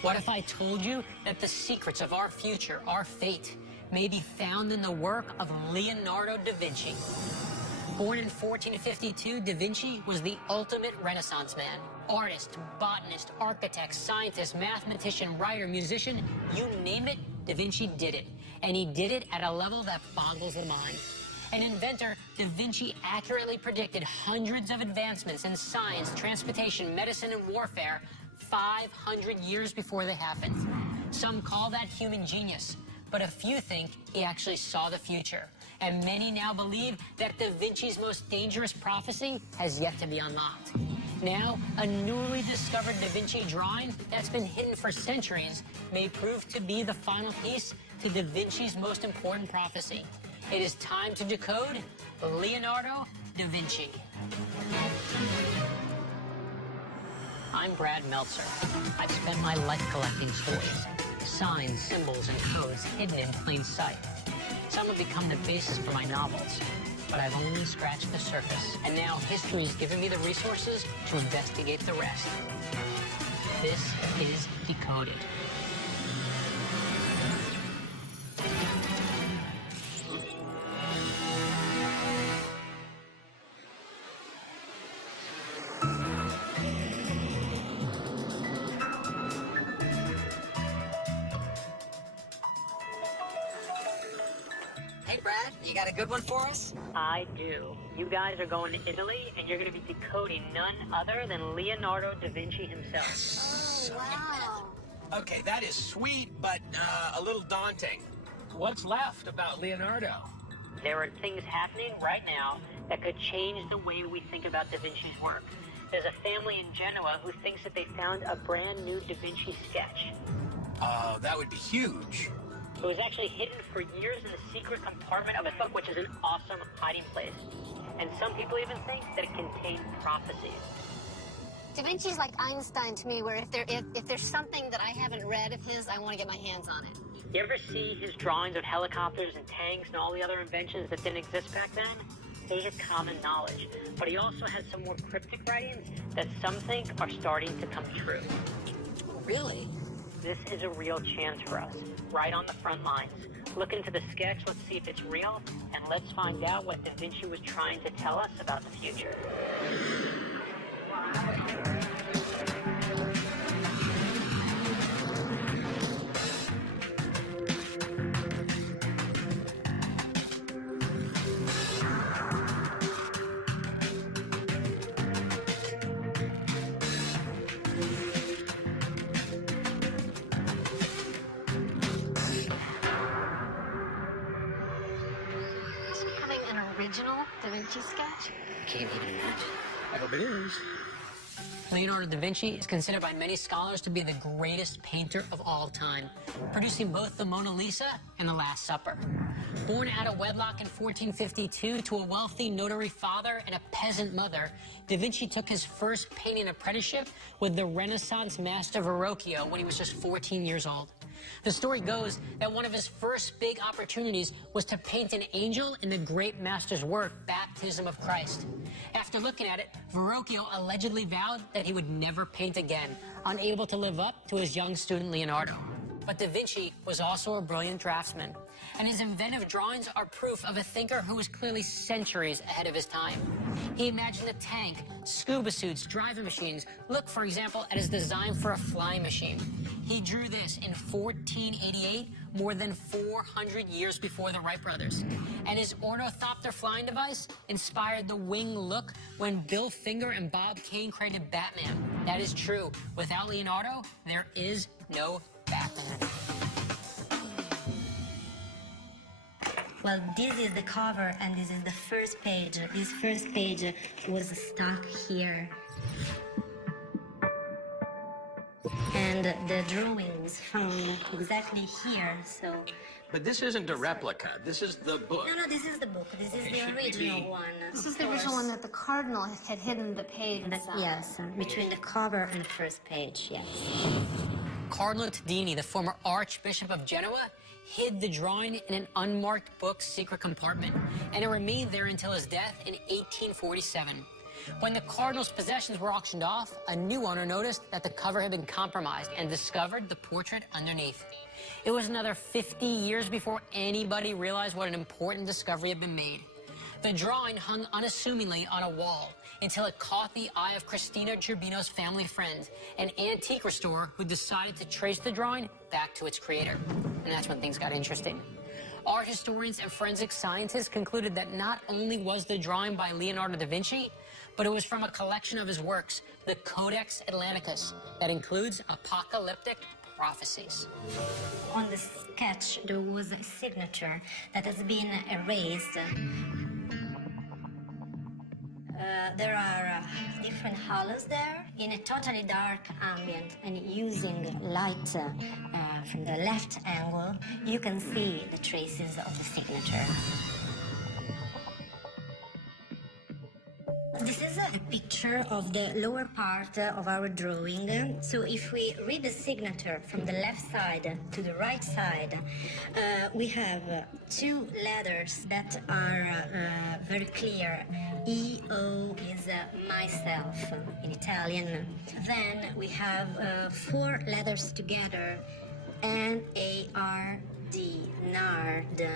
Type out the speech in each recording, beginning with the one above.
What if I told you that the secrets of our future, our fate, may be found in the work of Leonardo da Vinci? Born in 1452, Da Vinci was the ultimate Renaissance man. Artist, botanist, architect, scientist, mathematician, writer, musician, you name it, Da Vinci did it. And he did it at a level that boggles the mind. An inventor, Da Vinci accurately predicted hundreds of advancements in science, transportation, medicine, and warfare 500 years before they happened. Some call that human genius, but a few think he actually saw the future. And many now believe that Da Vinci's most dangerous prophecy has yet to be unlocked. Now, a newly discovered Da Vinci drawing that's been hidden for centuries may prove to be the final piece to Da Vinci's most important prophecy. It is time to decode Leonardo da Vinci. I'm Brad Meltzer. I've spent my life collecting stories, signs, symbols, and codes hidden in plain sight. Some have become the basis for my novels, but I've only scratched the surface. And now history has given me the resources to investigate the rest. This is Decoded. Hey, Brad, you got a good one for us? I do. You guys are going to Italy, and you're going to be decoding none other than Leonardo da Vinci himself. Oh, wow. Okay, that is sweet, but a little daunting. What's left about Leonardo? There are things happening right now that could change the way we think about Da Vinci's work. There's a family in Genoa who thinks that they found a brand new Da Vinci sketch. Oh, that would be huge. It was actually hidden for years in the secret compartment of a book, which is an awesome hiding place. And some people even think that it contained prophecies. Da Vinci's like Einstein to me, where if there's something that I haven't read of his, I want to get my hands on it. You ever see his drawings of helicopters and tanks and all the other inventions that didn't exist back then? They had common knowledge. But he also has some more cryptic writings that some think are starting to come true. Really? This is a real chance for us, right on the front lines. Look into the sketch, let's see if it's real, and let's find out what Da Vinci was trying to tell us about the future. Original Da Vinci sketch? Can't even imagine. I hope it is. Leonardo da Vinci is considered by many scholars to be the greatest painter of all time, producing both the Mona Lisa and the Last Supper. Born out of wedlock in 1452 to a wealthy notary father and a peasant mother, Da Vinci took his first painting apprenticeship with the Renaissance master Verrocchio when he was just 14 years old. The story goes that one of his first big opportunities was to paint an angel in the great master's work, Baptism of Christ. After looking at it, Verrocchio allegedly vowed that he would never paint again, unable to live up to his young student Leonardo. But Da Vinci was also a brilliant draftsman, and his inventive drawings are proof of a thinker who was clearly centuries ahead of his time. He imagined a tank, scuba suits, driving machines. Look, for example, at his design for a flying machine. He drew this in 1488, more than 400 years before the Wright brothers. And his ornithopter flying device inspired the wing look when Bill Finger and Bob Kane created Batman. That is true. Without Leonardo, there is no Batman. Well, this is the cover, and this is the first page. This first page was stuck here. And the drawing was found exactly here, so... But this isn't a replica. This is the book. No, this is the book. This is the original one. This is the original one that the cardinal had hidden the page inside. Yes, between the cover and the first page, yes. Cardinal Tadini, the former Archbishop of Genoa, hid the drawing in an unmarked book's secret compartment, and it remained there until his death in 1847. When the Cardinal's possessions were auctioned off, a new owner noticed that the cover had been compromised and discovered the portrait underneath. It was another 50 years before anybody realized what an important discovery had been made. The drawing hung unassumingly on a wall until it caught the eye of Christina Gerbino's family friend, an antique restorer who decided to trace the drawing back to its creator. And that's when things got interesting. Art historians and forensic scientists concluded that not only was the drawing by Leonardo da Vinci, but it was from a collection of his works, the Codex Atlanticus, that includes apocalyptic prophecies. On the sketch, there was a signature that has been erased. There are different hollows there in a totally dark ambient, and using light from the left angle, you can see the traces of the signature. This is a picture of the lower part of our drawing. So if we read the signature from the left side to the right side, we have two letters that are very clear. E-O is myself in Italian. Then we have four letters together, N-A-R-D, Nard.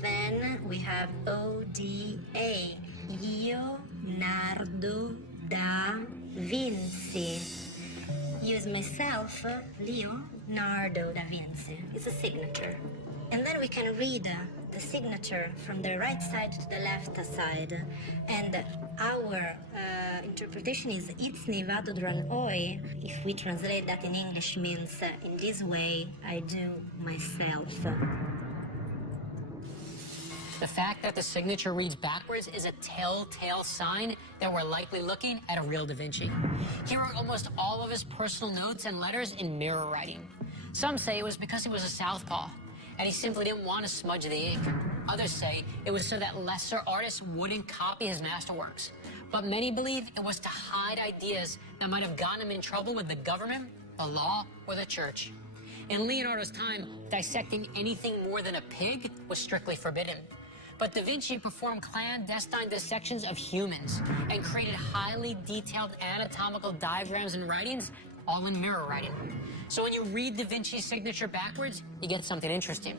Then we have O-D-A, Leonardo da Vinci. Use myself, Leonardo da Vinci. It's a signature. And then we can read the signature from the right side to the left side. And our interpretation is Itsni vado dran oi. If we translate that in English, means in this way, I do myself. The fact that the signature reads backwards is a telltale sign that we're likely looking at a real Da Vinci. He wrote almost all of his personal notes and letters in mirror writing. Some say it was because he was a southpaw, and he simply didn't want to smudge the ink. Others say it was so that lesser artists wouldn't copy his masterworks. But many believe it was to hide ideas that might have gotten him in trouble with the government, the law, or the church. In Leonardo's time, dissecting anything more than a pig was strictly forbidden. But Da Vinci performed clandestine dissections of humans and created highly detailed anatomical diagrams and writings, all in mirror writing. So when you read Da Vinci's signature backwards, you get something interesting.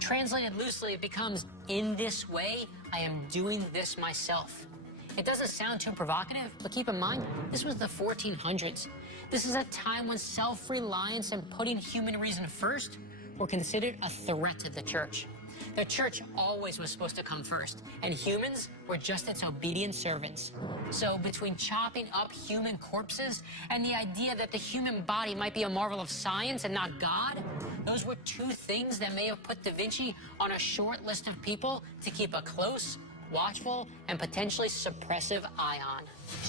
Translated loosely, it becomes, in this way, I am doing this myself. It doesn't sound too provocative, but keep in mind, this was the 1400s. This is a time when self-reliance and putting human reason first were considered a threat to the church. The church always was supposed to come first, and humans were just its obedient servants. So between chopping up human corpses and the idea that the human body might be a marvel of science and not God, those were two things that may have put Da Vinci on a short list of people to keep a close, watchful, and potentially suppressive eye on.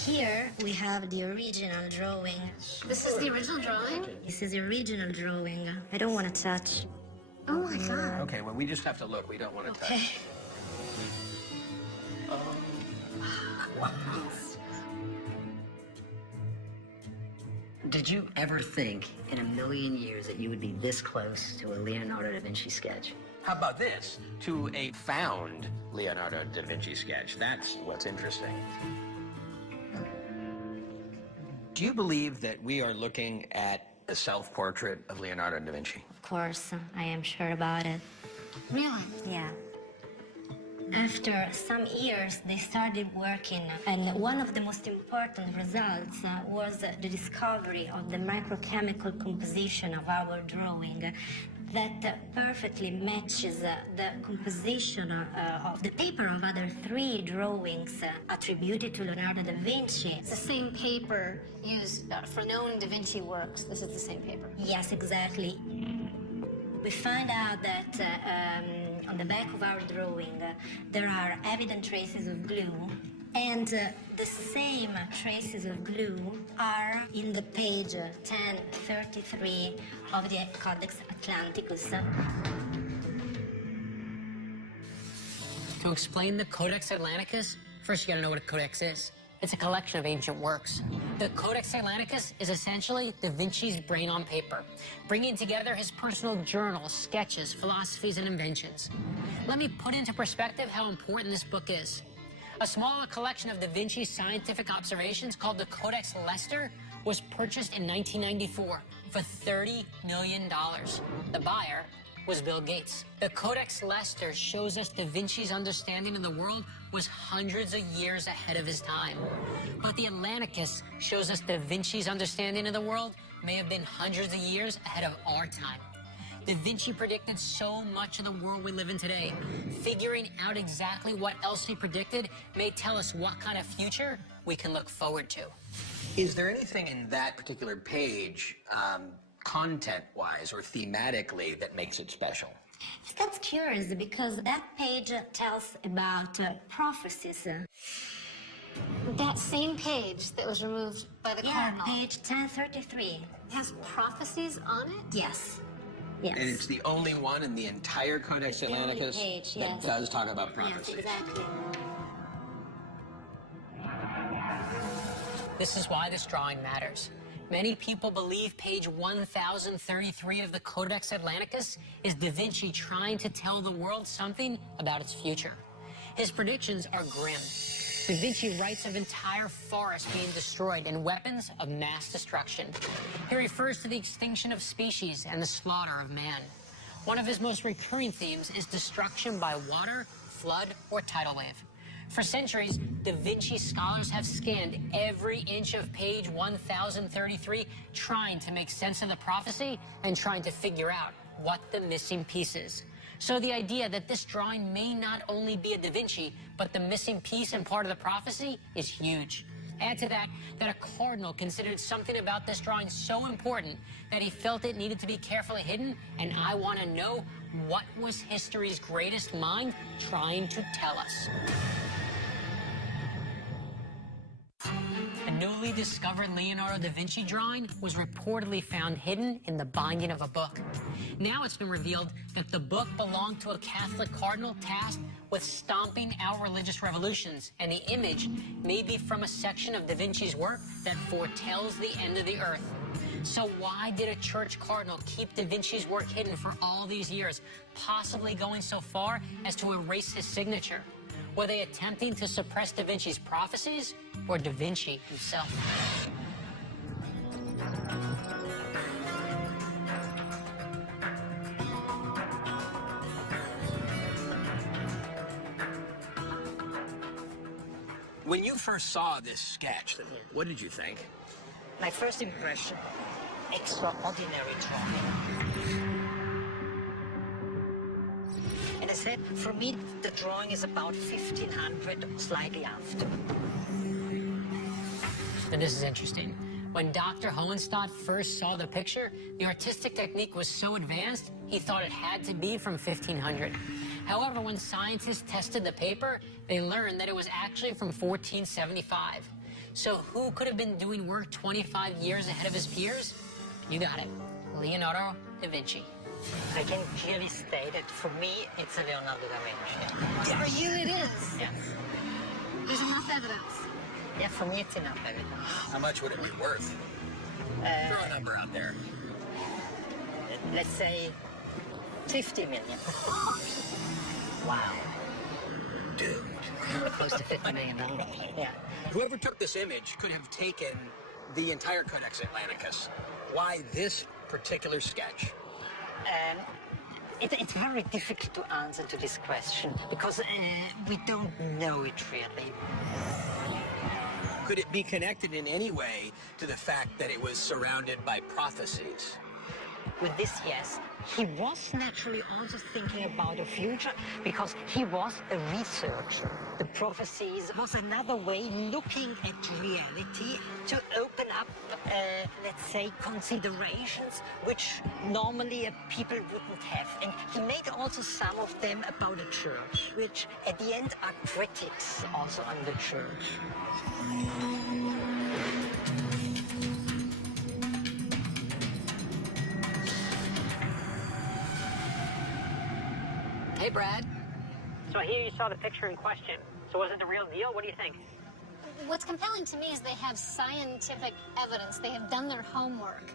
Here we have the original drawing. This is the original drawing? This is the original drawing. I don't want to touch. Oh my God. Okay, well, we just have to look. We don't want to touch. Okay. Did you ever think in a million years that you would be this close to a Leonardo da Vinci sketch? How about this? To a found Leonardo da Vinci sketch. That's what's interesting. Do you believe that we are looking at a self-portrait of Leonardo da Vinci? Of course, I am sure about it. Really? Yeah. After some years, they started working, and one of the most important results was the discovery of the microchemical composition of our drawing that perfectly matches the composition of the paper of other three drawings attributed to Leonardo da Vinci. It's the same paper used for known Da Vinci works. This is the same paper. Yes, exactly. We find out that on the back of our drawing, there are evident traces of glue, and the same traces of glue are in the page 1033 of the Codex Atlanticus. To explain the Codex Atlanticus, first you gotta know what a codex is. It's a collection of ancient works. The Codex Atlanticus is essentially Da Vinci's brain on paper, bringing together his personal journals, sketches, philosophies, and inventions. Let me put into perspective how important this book is. A smaller collection of Da Vinci's scientific observations called the Codex Leicester was purchased in 1994 for $30 million. The buyer was Bill Gates. The Codex Leicester shows us Da Vinci's understanding of the world was hundreds of years ahead of his time. But the Atlanticus shows us Da Vinci's understanding of the world may have been hundreds of years ahead of our time. Da Vinci predicted so much of the world we live in today. Figuring out exactly what else he predicted may tell us what kind of future we can look forward to. Is there anything in that particular page, content-wise or thematically, that makes it special? That's curious because that page tells about prophecies. That same page that was removed by the cardinal page 1033. has prophecies on it? Yes. Yes. And it's the only one in the entire Codex The only Atlanticus page, that yes. does talk about prophecy. Yes, exactly. This is why this drawing matters. Many people believe page 1033 of the Codex Atlanticus is Da Vinci trying to tell the world something about its future. His predictions are grim. Da Vinci writes of entire forests being destroyed and weapons of mass destruction. He refers to the extinction of species and the slaughter of man. One of his most recurring themes is destruction by water, flood, or tidal wave. For centuries, Da Vinci scholars have scanned every inch of page 1033, trying to make sense of the prophecy and trying to figure out what the missing piece is. So the idea that this drawing may not only be a Da Vinci, but the missing piece and part of the prophecy is huge. Add to that a cardinal considered something about this drawing so important that he felt it needed to be carefully hidden, and I want to know, what was history's greatest mind trying to tell us? A newly discovered Leonardo da Vinci drawing was reportedly found hidden in the binding of a book. Now it's been revealed that the book belonged to a Catholic cardinal tasked with stomping out religious revolutions, and the image may be from a section of Da Vinci's work that foretells the end of the earth. So why did a church cardinal keep Da Vinci's work hidden for all these years, possibly going so far as to erase his signature? Were they attempting to suppress Da Vinci's prophecies, or Da Vinci himself? When you first saw this sketch, what did you think? My first impression, extraordinary drawing. And I said, for me, the drawing is about 1500, slightly after. And this is interesting. When Dr. Hohenstadt first saw the picture, the artistic technique was so advanced, he thought it had to be from 1500. However, when scientists tested the paper, they learned that it was actually from 1475. So who could have been doing work 25 years ahead of his peers? You got it, Leonardo da Vinci. I can clearly state that for me, it's a Leonardo da Vinci. For you it is. Yeah. There's enough evidence. Yeah, for me, it's enough evidence. How much would it be worth? Throw a number out there. Let's say 50 million. Wow. Dude. Close to $50 million. Yeah. Whoever took this image could have taken the entire Codex Atlanticus. Why this particular sketch? It's very difficult to answer to this question because we don't know it really. Could it be connected in any way to the fact that it was surrounded by prophecies? With this, yes. He was naturally also thinking about the future because he was a researcher. The prophecies was another way looking at reality to open up, let's say, considerations which normally people wouldn't have. And he made also some of them about the church, which at the end are critics also on the church. Hey, Brad. So I hear you saw the picture in question. So was it the real deal? What do you think? What's compelling to me is they have scientific evidence. They have done their homework.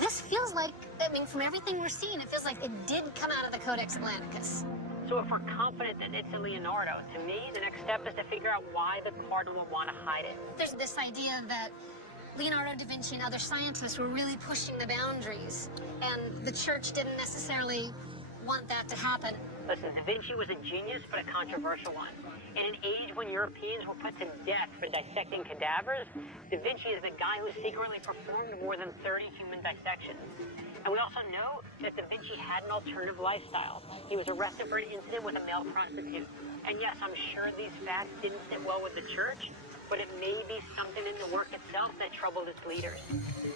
This feels like, I mean, from everything we're seeing, it feels like it did come out of the Codex Atlanticus. So if we're confident that it's a Leonardo, to me, the next step is to figure out why the cardinal would want to hide it. There's this idea that Leonardo da Vinci and other scientists were really pushing the boundaries, and the church didn't necessarily want that to happen. Listen, Da Vinci was a genius, but a controversial one. In an age when Europeans were put to death for dissecting cadavers, Da Vinci is the guy who secretly performed more than 30 human dissections. And we also know that Da Vinci had an alternative lifestyle. He was arrested for an incident with a male prostitute. And yes, I'm sure these facts didn't sit well with the church, but it may be something in the work itself that troubled its leaders.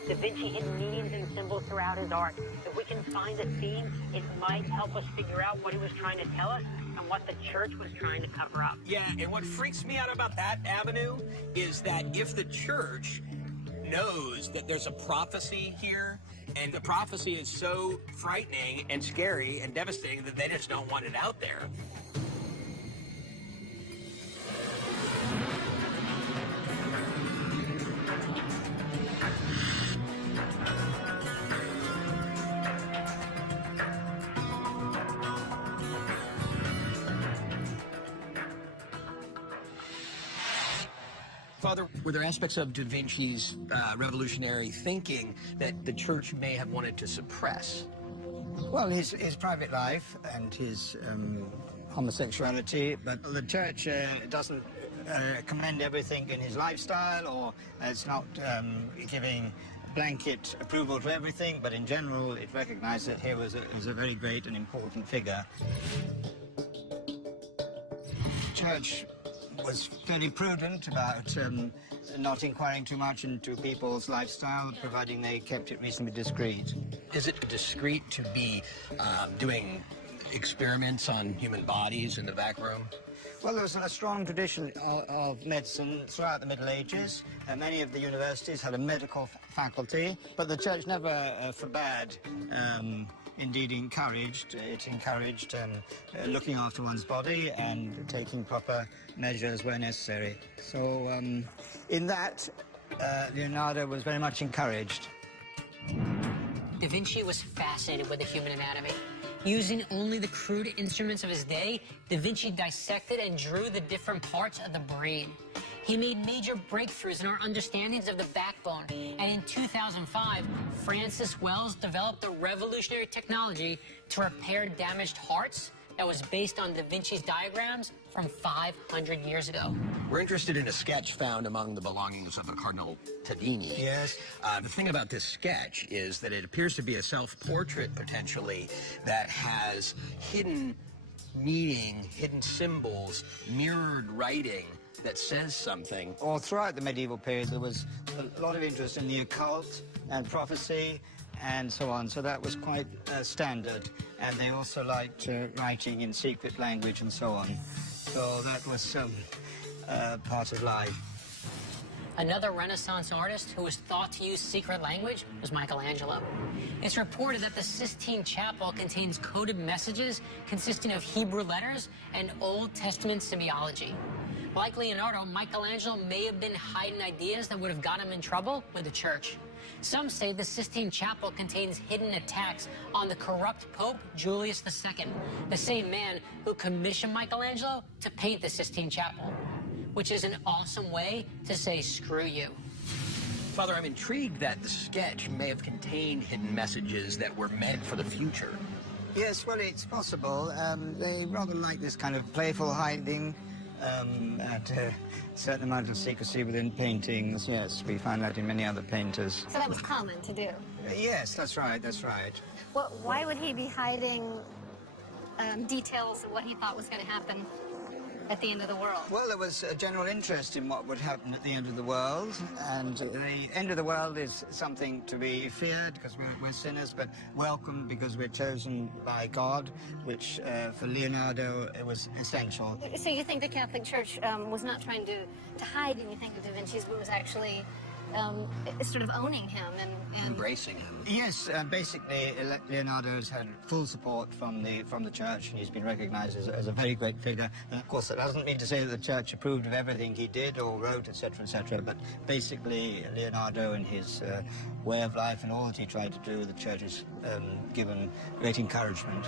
Da Vinci hid meanings and symbols throughout his art. If we can find a theme, it might help us figure out what he was trying to tell us and what the church was trying to cover up. Yeah, and what freaks me out about that avenue is that if the church knows that there's a prophecy here, and the prophecy is so frightening and scary and devastating that they just don't want it out there. Father, were there aspects of Da Vinci's revolutionary thinking that the church may have wanted to suppress? Well, his private life and his homosexuality, but the church doesn't commend everything in his lifestyle, or it's not giving blanket approval to everything, but in general it recognized that he was a very great and important figure. The church was fairly prudent about not inquiring too much into people's lifestyle, providing they kept it reasonably discreet. Is it discreet to be doing experiments on human bodies in the back room? Well, there was a strong tradition of medicine throughout the Middle Ages. Many of the universities had a medical faculty, but the church never forbade, indeed encouraged. It encouraged looking after one's body and taking proper measures where necessary. So in that, Leonardo was very much encouraged. Da Vinci was fascinated with the human anatomy. Using only the crude instruments of his day, Da Vinci dissected and drew the different parts of the brain. He made major breakthroughs in our understandings of the backbone, and in 2005, Francis Wells developed a revolutionary technology to repair damaged hearts that was based on Da Vinci's diagrams from 500 years ago. We're interested in a sketch found among the belongings of a Cardinal Tadini. Yes. The thing about this sketch is that it appears to be a self-portrait, potentially, that has hidden meaning, hidden symbols, mirrored writing that says something. All throughout the medieval period, there was a lot of interest in the occult and prophecy and so on, so that was quite standard. And they also liked writing in secret language and so on. So that was part of life. Another Renaissance artist who was thought to use secret language was Michelangelo. It's reported that the Sistine Chapel contains coded messages consisting of Hebrew letters and Old Testament symbology. Like Leonardo, Michelangelo may have been hiding ideas that would have got him in trouble with the church. Some say the Sistine Chapel contains hidden attacks on the corrupt Pope Julius II, the same man who commissioned Michelangelo to paint the Sistine Chapel, which is an awesome way to say screw you. Father, I'm intrigued that the sketch may have contained hidden messages that were meant for the future. Yes, well, it's possible. They rather like this kind of playful hiding and a certain amount of secrecy within paintings. Yes, we find that in many other painters. So that was common to do. Yes, that's right, that's right. Well, why would he be hiding details of what he thought was going to happen at the end of the world? Well, there was a general interest in what would happen at the end of the world, and the end of the world is something to be feared because we're sinners, but welcomed because we're chosen by God, which for Leonardo it was essential. So you think the Catholic Church was not trying to hide anything of Da Vinci's, but was actually sort of owning him and embracing him? Yes, basically Leonardo has had full support from the church, and he's been recognized as a very great figure. And of course that doesn't mean to say that the church approved of everything he did or wrote, etc., but basically Leonardo and his way of life and all that he tried to do, the church has given great encouragement.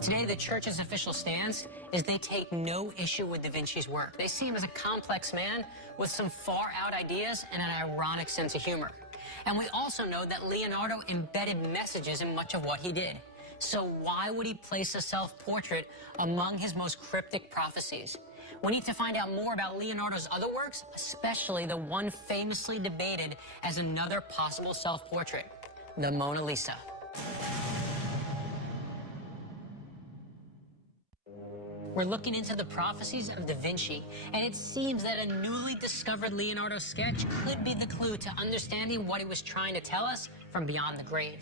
Today, the church's official stance is they take no issue with Da Vinci's work. They see him as a complex man with some far-out ideas and an ironic sense of humor. And we also know that Leonardo embedded messages in much of what he did. So why would he place a self-portrait among his most cryptic prophecies? We need to find out more about Leonardo's other works, especially the one famously debated as another possible self-portrait, the Mona Lisa. We're looking into the prophecies of Da Vinci, and it seems that a newly discovered Leonardo sketch could be the clue to understanding what he was trying to tell us from beyond the grave.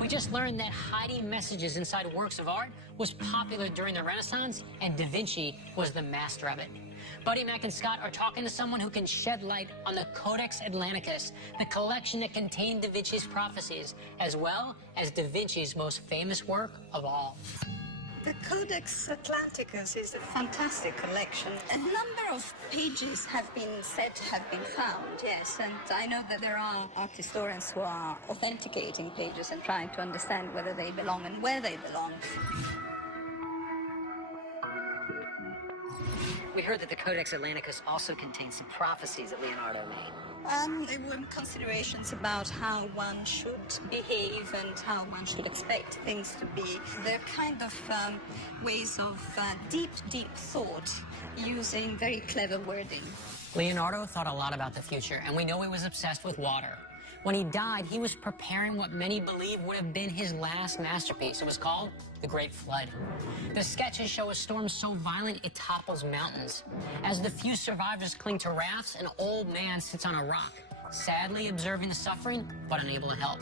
We just learned that hiding messages inside works of art was popular during the Renaissance, and Da Vinci was the master of it. Buddy, Mac, and Scott are talking to someone who can shed light on the Codex Atlanticus, the collection that contained Da Vinci's prophecies, as well as Da Vinci's most famous work of all. The Codex Atlanticus is a fantastic collection. A number of pages have been found, yes, and I know that there are art historians who are authenticating pages and trying to understand whether they belong and where they belong. We heard that the Codex Atlanticus also contains some prophecies that Leonardo made. There were considerations about how one should behave and how one should expect things to be. They're kind of ways of deep thought using very clever wording. Leonardo thought a lot about the future, and we know he was obsessed with water. When he died, he was preparing what many believe would have been his last masterpiece. It was called The Great Flood. The sketches show a storm so violent it topples mountains. As the few survivors cling to rafts, an old man sits on a rock, sadly observing the suffering, but unable to help.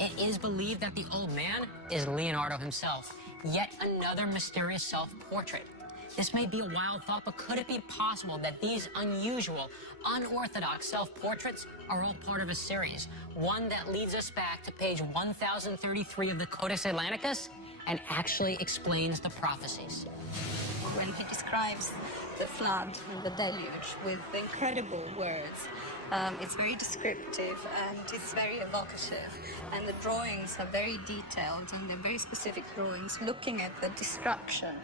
It is believed that the old man is Leonardo himself, yet another mysterious self-portrait. This may be a wild thought, but could it be possible that these unusual, unorthodox self-portraits are all part of a series, one that leads us back to page 1033 of the Codex Atlanticus and actually explains the prophecies? When he describes the flood and the deluge with incredible words, it's very descriptive and it's very evocative, and the drawings are very detailed and they're very specific drawings looking at the destruction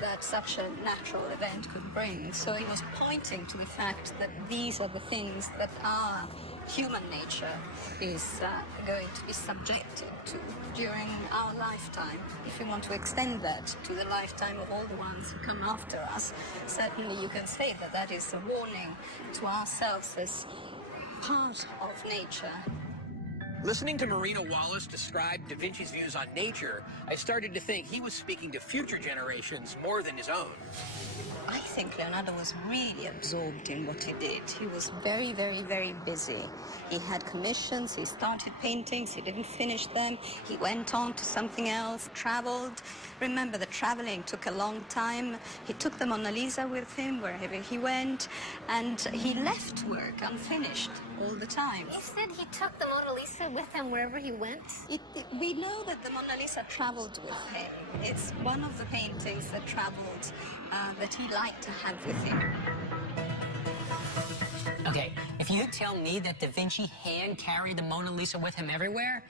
that such a natural event could bring. So he was pointing to the fact that these are the things that our human nature is going to be subjected to during our lifetime. If you want to extend that to the lifetime of all the ones who come after us, certainly you can say that that is a warning to ourselves as part of nature. Listening to Marina Wallace describe Da Vinci's views on nature, I started to think he was speaking to future generations more than his own. I think Leonardo was really absorbed in what he did. He was very, very, very busy. He had commissions, he started paintings, he didn't finish them, he went on to something else, traveled. Remember, the traveling took a long time. He took the Mona Lisa with him wherever he went, and he left work unfinished all the time. You said he took the Mona Lisa with him wherever he went? We know that the Mona Lisa traveled with him. It's one of the paintings that traveled, that he liked to have with him. Okay, if you tell me that Da Vinci hand-carried the Mona Lisa with him everywhere,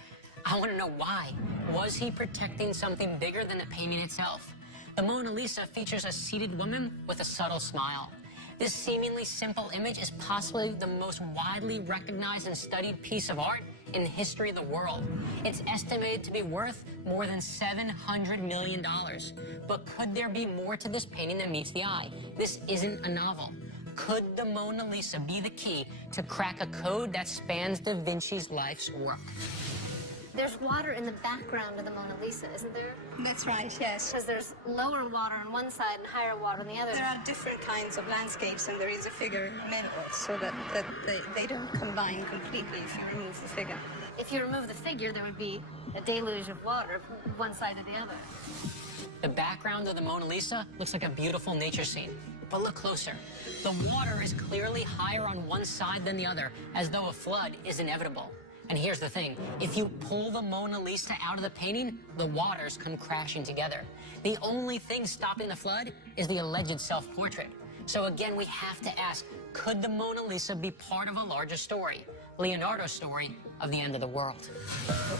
I want to know why. Was he protecting something bigger than the painting itself? The Mona Lisa features a seated woman with a subtle smile. This seemingly simple image is possibly the most widely recognized and studied piece of art in the history of the world. It's estimated to be worth more than $700 million. But could there be more to this painting than meets the eye? This isn't a novel. Could the Mona Lisa be the key to crack a code that spans Da Vinci's life's work? There's water in the background of the Mona Lisa, isn't there? That's right, yes. Because there's lower water on one side and higher water on the other. There are different kinds of landscapes, and there is a figure in the middle, so that they don't combine completely if you remove the figure. If you remove the figure, there would be a deluge of water from one side to the other. The background of the Mona Lisa looks like a beautiful nature scene. But look closer. The water is clearly higher on one side than the other, as though a flood is inevitable. And here's the thing. If you pull the Mona Lisa out of the painting, the waters come crashing together. The only thing stopping the flood is the alleged self-portrait. So again, we have to ask, could the Mona Lisa be part of a larger story? Leonardo's story of the end of the world.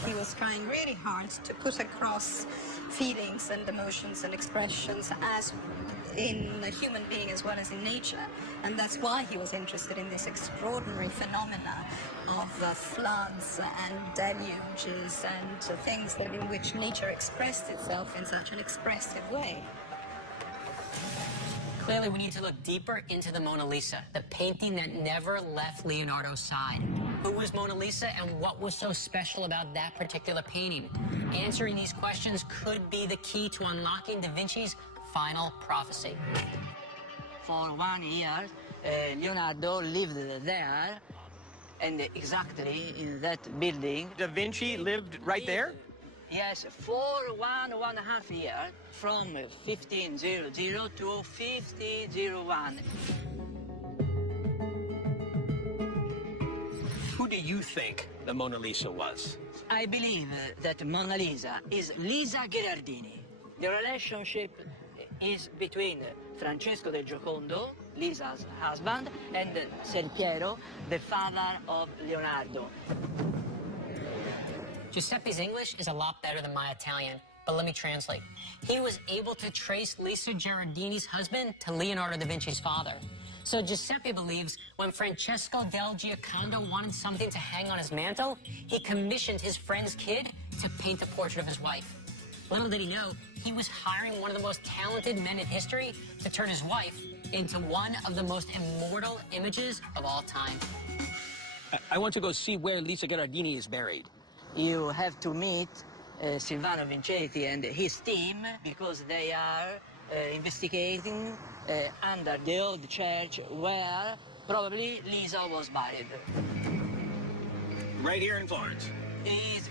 He was trying really hard to put across feelings and emotions and expressions as in a human being as well as in nature. And that's why he was interested in this extraordinary phenomena of floods and deluges and things that in which nature expressed itself in such an expressive way. Clearly, we need to look deeper into the Mona Lisa, the painting that never left Leonardo's side. Who was Mona Lisa and what was so special about that particular painting? Answering these questions could be the key to unlocking Da Vinci's final prophecy. For 1 year, Leonardo lived there, and exactly in that building. Da Vinci lived right there? Yes, for 1.5 years, from 1500 to 1501. Who do you think the Mona Lisa was? I believe that Mona Lisa is Lisa Gherardini. The relationship is between Francesco del Giocondo, Lisa's husband, and Ser Piero, the father of Leonardo. Giuseppe's English is a lot better than my Italian, but let me translate. He was able to trace Lisa Gherardini's husband to Leonardo da Vinci's father. So Giuseppe believes when Francesco del Giocondo wanted something to hang on his mantle, he commissioned his friend's kid to paint a portrait of his wife. Little did he know, he was hiring one of the most talented men in history to turn his wife into one of the most immortal images of all time. I want to go see where Lisa Gherardini is buried. You have to meet Silvano Vincetti and his team because they are investigating under the old church where probably Lisa was buried. Right here in Florence?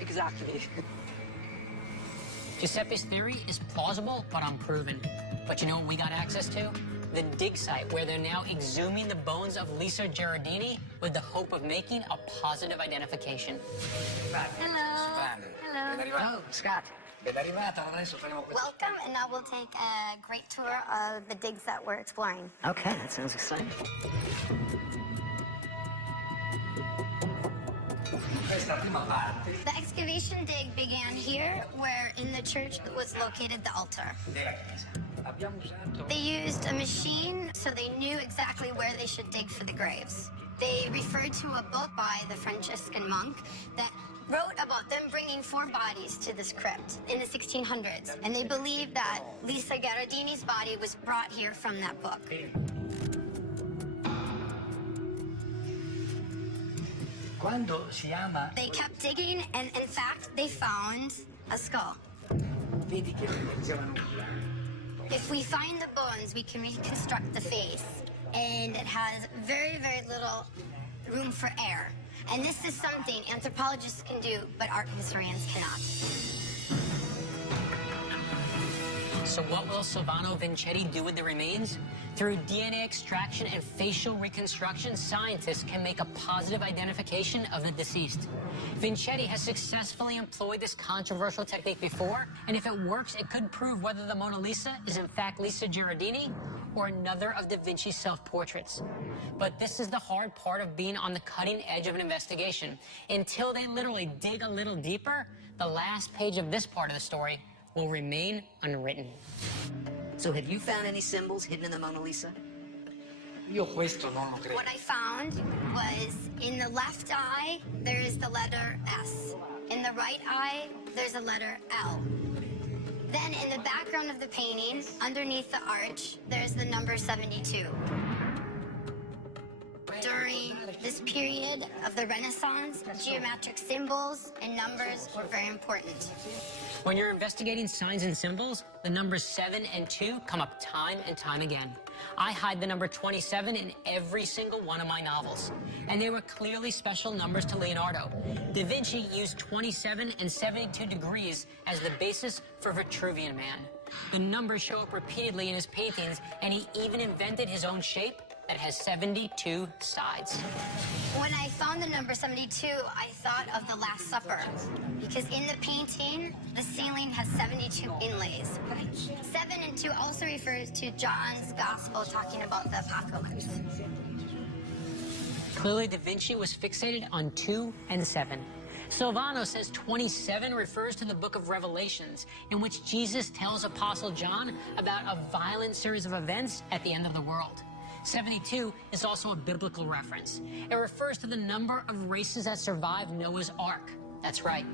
Exactly. Giuseppe's theory is plausible but unproven. But you know what we got access to? The dig site where they're now exhuming the bones of Lisa Gherardini with the hope of making a positive identification. Hello. Hello. Oh, Scott. Welcome, and now we'll take a great tour of the digs that we're exploring. Okay, that sounds exciting. The excavation dig began here, where in the church was located the altar. They used a machine, so they knew exactly where they should dig for the graves. They referred to a book by the Franciscan monk that wrote about them bringing 4 bodies to this crypt in the 1600s, and they believed that Lisa Gherardini's body was brought here from that book. They kept digging, and in fact, they found a skull. If we find the bones, we can reconstruct the face, and it has very, very little room for error. And this is something anthropologists can do, but art historians cannot. So what will Silvano Vincetti do with the remains? Through DNA extraction and facial reconstruction, scientists can make a positive identification of the deceased. Vincetti has successfully employed this controversial technique before, and if it works, it could prove whether the Mona Lisa is in fact Lisa Gherardini or another of Da Vinci's self-portraits. But this is the hard part of being on the cutting edge of an investigation. Until they literally dig a little deeper, the last page of this part of the story will remain unwritten. So have you found any symbols hidden in the Mona Lisa? What I found was in the left eye, there is the letter S. In the right eye, there's a letter L. Then in the background of the painting, underneath the arch, there's the number 72. During this period of the Renaissance, geometric symbols and numbers were very important. When you're investigating signs and symbols, the numbers 7 and 2 come up time and time again. I hide the number 27 in every single one of my novels, and they were clearly special numbers to Leonardo. Da Vinci used 27 and 72 degrees as the basis for Vitruvian Man. The numbers show up repeatedly in his paintings, and he even invented his own shape that has 72 sides. When I found the number 72, I thought of the Last Supper, because in the painting, the ceiling has 72 inlays. 7 and 2 also refers to John's Gospel talking about the apocalypse. Clearly, Da Vinci was fixated on 2 and 7. Silvano says 27 refers to the book of Revelations, in which Jesus tells Apostle John about a violent series of events at the end of the world. 72 is also a biblical reference. It refers to the number of races that survived Noah's Ark. That's right.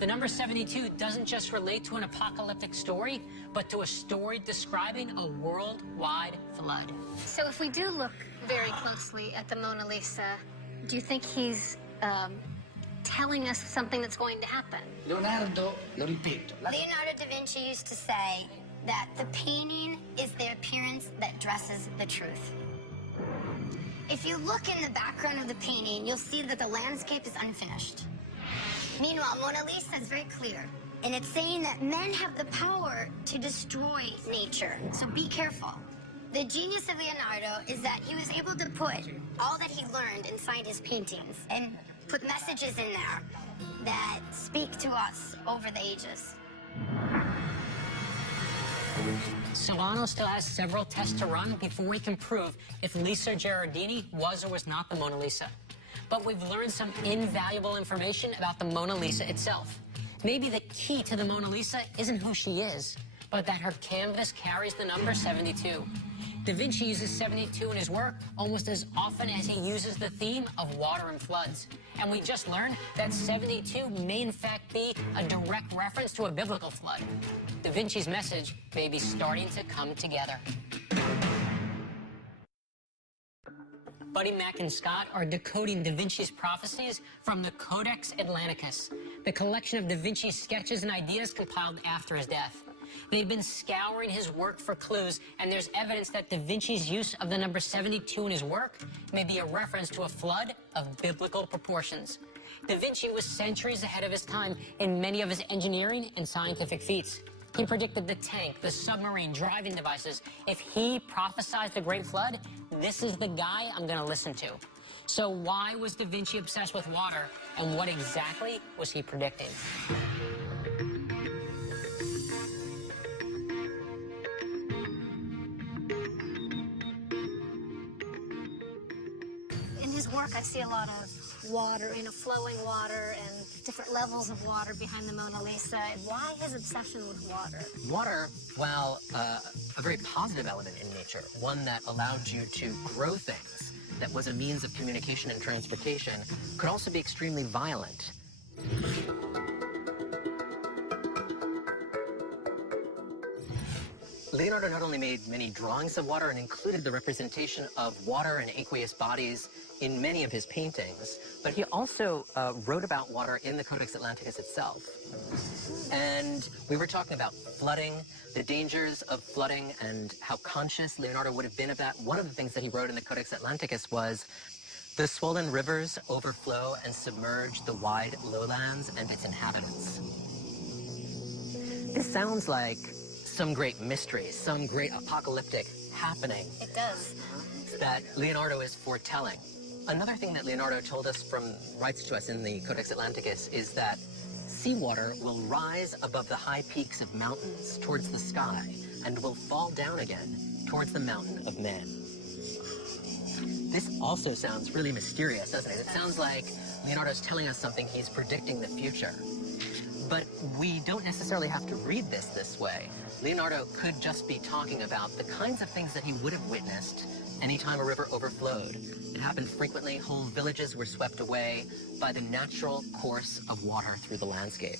The number 72 doesn't just relate to an apocalyptic story, but to a story describing a worldwide flood. So if we do look very closely at the Mona Lisa, do you think he's telling us something that's going to happen? Leonardo, lo ripeto. Leonardo da Vinci used to say that the painting is the appearance that dresses the truth. If you look in the background of the painting, you'll see that the landscape is unfinished. Meanwhile, Mona Lisa is very clear, and it's saying that men have the power to destroy nature, so be careful. The genius of Leonardo is that he was able to put all that he learned inside his paintings and put messages in there that speak to us over the ages. Solano still has several tests to run before we can prove if Lisa Gherardini was or was not the Mona Lisa. But we've learned some invaluable information about the Mona Lisa itself. Maybe the key to the Mona Lisa isn't who she is, but that her canvas carries the number 72. Da Vinci uses 72 in his work almost as often as he uses the theme of water and floods. And we just learned that 72 may in fact be a direct reference to a biblical flood. Da Vinci's message may be starting to come together. Buddy, Mac, and Scott are decoding Da Vinci's prophecies from the Codex Atlanticus, the collection of Da Vinci's sketches and ideas compiled after his death. They've been scouring his work for clues, and there's evidence that Da Vinci's use of the number 72 in his work may be a reference to a flood of biblical proportions. Da Vinci was centuries ahead of his time in many of his engineering and scientific feats. He predicted the tank, the submarine, driving devices. If he prophesied the Great Flood, this is the guy I'm going to listen to. So why was Da Vinci obsessed with water, and what exactly was he predicting? In his work, I see a lot of water, flowing water and different levels of water behind the Mona Lisa. And why his obsession with water? Water, while a very positive element in nature, one that allowed you to grow things, that was a means of communication and transportation, could also be extremely violent. Leonardo not only made many drawings of water and included the representation of water and aqueous bodies in many of his paintings, but he also wrote about water in the Codex Atlanticus itself. And we were talking about flooding, the dangers of flooding, and how conscious Leonardo would have been about. One of the things that he wrote in the Codex Atlanticus was, the swollen rivers overflow and submerge the wide lowlands and its inhabitants. This sounds like some great mystery, some great apocalyptic happening. It does. That Leonardo is foretelling. Another thing that Leonardo told us writes to us in the Codex Atlanticus is that seawater will rise above the high peaks of mountains towards the sky and will fall down again towards the mountain of men. This also sounds really mysterious, doesn't it? It sounds like Leonardo's telling us something, he's predicting the future. But we don't necessarily have to read this way. Leonardo could just be talking about the kinds of things that he would have witnessed anytime a river overflowed. It happened frequently. Whole villages were swept away by the natural course of water through the landscape.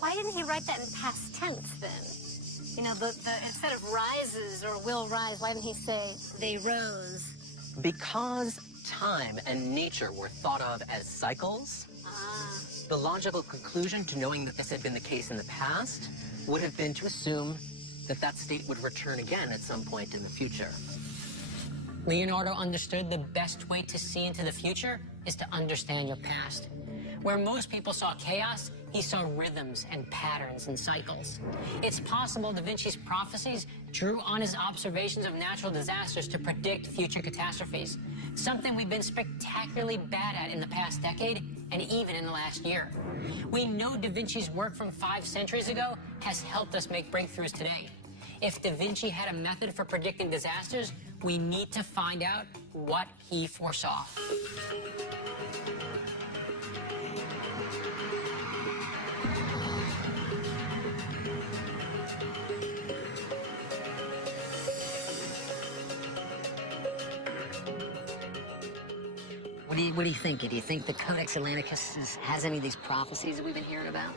Why didn't he write that in past tense then? You know, instead of rises or will rise, why didn't he say they rose? Because time and nature were thought of as cycles, the logical conclusion to knowing that this had been the case in the past would have been to assume that that state would return again at some point in the future. Leonardo understood the best way to see into the future is to understand your past. Where most people saw chaos, he saw rhythms and patterns and cycles. It's possible Da Vinci's prophecies drew on his observations of natural disasters to predict future catastrophes, something we've been spectacularly bad at in the past decade and even in the last year. We know Da Vinci's work from 5 centuries ago has helped us make breakthroughs today. If Da Vinci had a method for predicting disasters, We need to find out what he foresaw. What do you think? Do you think the Codex Atlanticus has any of these prophecies that we've been hearing about?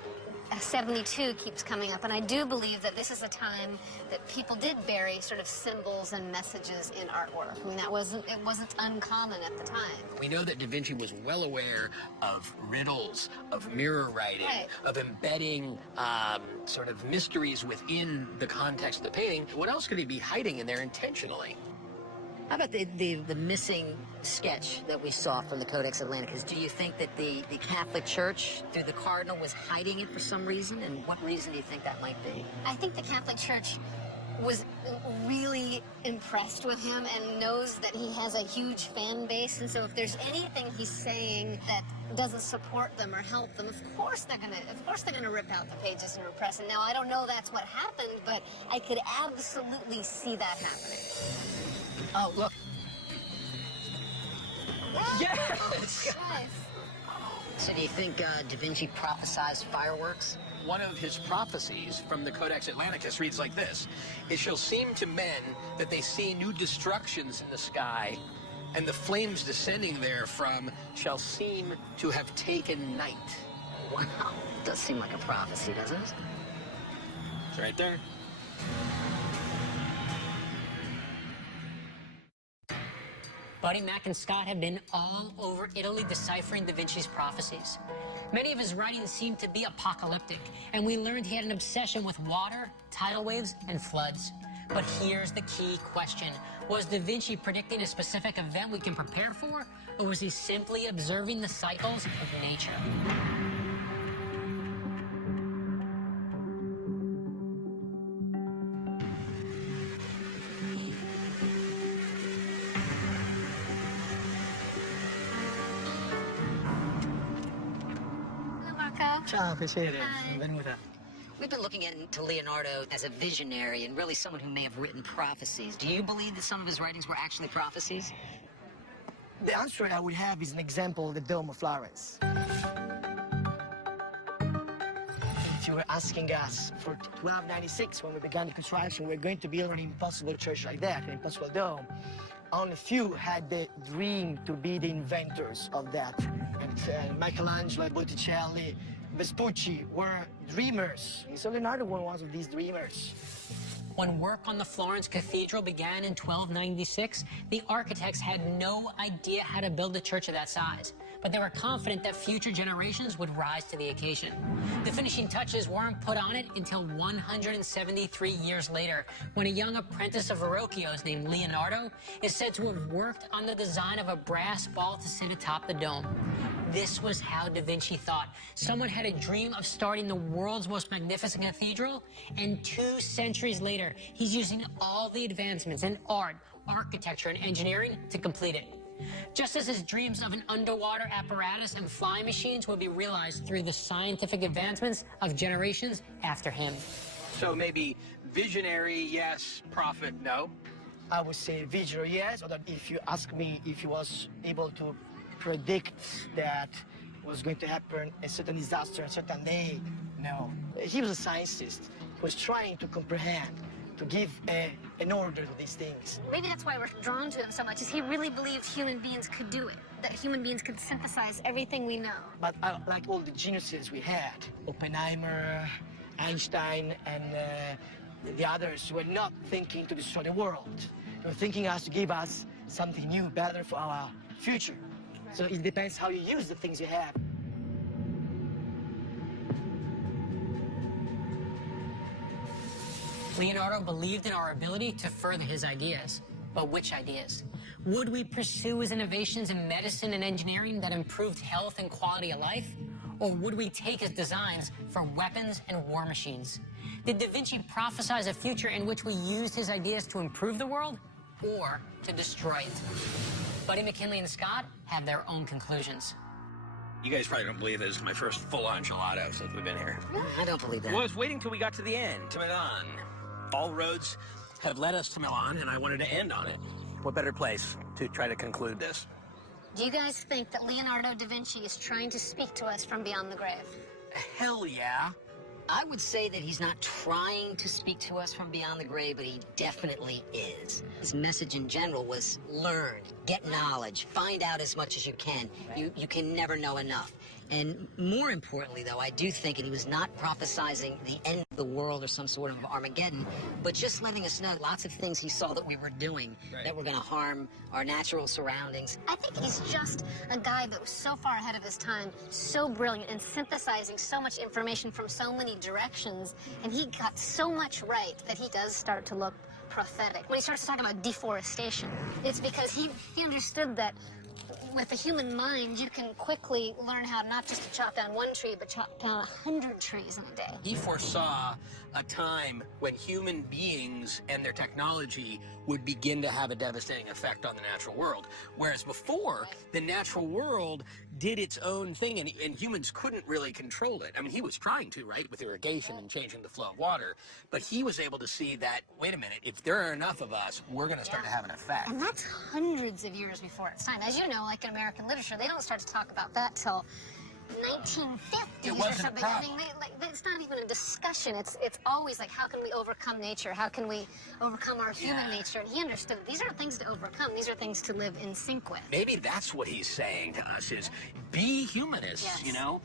72 keeps coming up, and I do believe that this is a time that people did bury sort of symbols and messages in artwork. I mean, it wasn't uncommon at the time. We know that Da Vinci was well aware of riddles, of mirror writing, Right. of embedding sort of mysteries within the context of the painting. What else could he be hiding in there intentionally? How about the missing sketch that we saw from the Codex Atlanticus? Do you think that the Catholic Church, through the Cardinal, was hiding it for some reason? And what reason do you think that might be? I think the Catholic Church was really impressed with him and knows that he has a huge fan base, and so if there's anything he's saying that doesn't support them or help them, of course they're gonna rip out the pages and repress it. Now, I don't know that's what happened, but I could absolutely see that happening. Oh, look. Yes! Nice. So do you think Da Vinci prophesized fireworks? One of his prophecies from the Codex Atlanticus reads like this: "It shall seem to men that they see new destructions in the sky, and the flames descending therefrom shall seem to have taken night." Wow, does seem like a prophecy, doesn't it? It's right there. Buddy, Mac, and Scott have been all over Italy deciphering Da Vinci's prophecies. Many of his writings seem to be apocalyptic, and we learned he had an obsession with water, tidal waves, and floods. But here's the key question. Was Da Vinci predicting a specific event we can prepare for, or was he simply observing the cycles of nature? Hello, Marco. Ciao, piacere. Hi. Benvenuta. We've been looking into Leonardo as a visionary and really someone who may have written prophecies. Do you believe that some of his writings were actually prophecies? The answer I would have is an example of the Dome of Florence. If you were asking us for 1296, when we began the construction, we're going to build an impossible church like that, an impossible dome. Only few had the dream to be the inventors of that. And Michelangelo, Botticelli, Vespucci were dreamers. So Leonardo was one of these dreamers. When work on the Florence Cathedral began in 1296, the architects had no idea how to build a church of that size, but they were confident that future generations would rise to the occasion. The finishing touches weren't put on it until 173 years later, when a young apprentice of Verrocchio's named Leonardo is said to have worked on the design of a brass ball to sit atop the dome. This was how Da Vinci thought. Someone had a dream of starting the world's most magnificent cathedral, and 2 centuries later, he's using all the advancements in art, architecture, and engineering to complete it. Just as his dreams of an underwater apparatus and flying machines would be realized through the scientific advancements of generations after him. So maybe visionary, yes; prophet, no? I would say visionary, yes, or that if you ask me if he was able to predict that was going to happen a certain disaster, a certain day, no. He was a scientist who was trying to comprehend, to give an order to these things. Maybe that's why we're drawn to him so much, is he really believed human beings could do it, that human beings could synthesize everything we know. But like all the geniuses we had, Oppenheimer, Einstein, and the others were not thinking to destroy the world. They were thinking to give us something new, better for our future. So it depends how you use the things you have. Leonardo believed in our ability to further his ideas. But which ideas? Would we pursue his innovations in medicine and engineering that improved health and quality of life? Or would we take his designs for weapons and war machines? Did Da Vinci prophesize a future in which we used his ideas to improve the world or to destroy it? Buddy, McKinley, and Scott have their own conclusions. You guys probably don't believe this is my first full-on gelato since we've been here. I don't believe that. Well, I was waiting till we got to the end, to Milan. All roads have led us to Milan, and I wanted to end on it. what better place to try to conclude this? Do you guys think that Leonardo da Vinci is trying to speak to us from beyond the grave? Hell yeah. I would say that he's not trying to speak to us from beyond the grave, but he definitely is. His message in general was learn, get knowledge, find out as much as you can. You can never know enough. And more importantly, though, I do think that he was not prophesizing the end of the world or some sort of Armageddon, but just letting us know lots of things he saw that we were doing that were going to harm our natural surroundings. I think he's just a guy that was so far ahead of his time, so brilliant, and synthesizing so much information from so many directions, and he got so much right that he does start to look prophetic. When he starts talking about deforestation, it's because he understood that with the human mind, you can quickly learn how not just to chop down one tree, but chop down 100 trees in a day. He foresaw a time when human beings and their technology would begin to have a devastating effect on the natural world. Whereas before, the natural world did its own thing, and humans couldn't really control it. I mean, he was trying to, right, with irrigation and changing the flow of water. But he was able to see that, wait a minute, if there are enough of us, we're going to start to have an effect. And that's hundreds of years before its time. As you know, like in American literature, they don't start to talk about that till 1950s or something. I mean, it's not even a discussion. It's always like, how can we overcome nature? How can we overcome our human nature? And he understood these aren't things to overcome. These are things to live in sync with. Maybe that's what he's saying to us is be humanists, you know?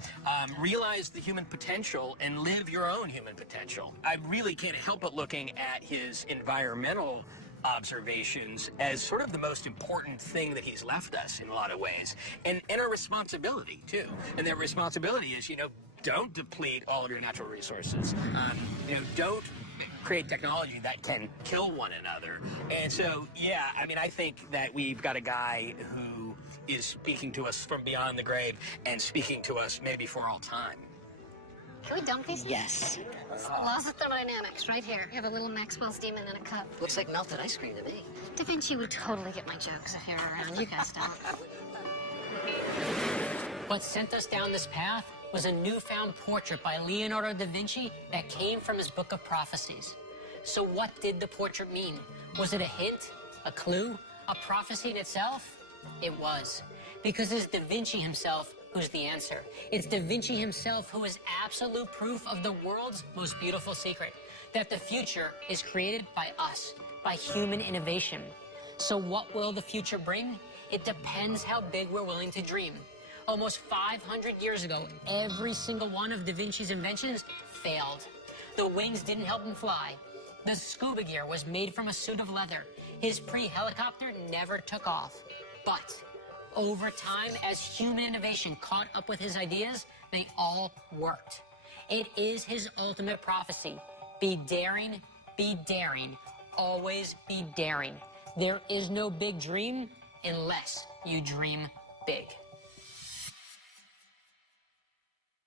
Realize the human potential and live your own human potential. I really can't help but looking at his environmental observations as sort of the most important thing that he's left us in a lot of ways, and our responsibility too. And that responsibility is, you know, don't deplete all of your natural resources. You know, don't create technology that can kill one another. And so, yeah, I mean, I think that we've got a guy who is speaking to us from beyond the grave and speaking to us maybe for all time. Can we dump these? Yes. Laws of thermodynamics, right here. You have a little Maxwell's demon in a cup. Looks like melted ice cream to me. Da Vinci would totally get my jokes if he were around. You guys don't. What sent us down this path was a newfound portrait by Leonardo da Vinci that came from his book of prophecies. So what did the portrait mean? Was it a hint, a clue, a prophecy in itself? It was. Because it's Da Vinci himself who's the answer. It's Da Vinci himself who is absolute proof of the world's most beautiful secret, that the future is created by us, by human innovation. So what will the future bring? It depends how big we're willing to dream. Almost 500 years ago, every single one of Da Vinci's inventions failed. The wings didn't help him fly. The scuba gear was made from a suit of leather. His pre-helicopter never took off. But over time, as human innovation caught up with his ideas, they all worked. It is his ultimate prophecy. Be daring, always be daring. There is no big dream unless you dream big.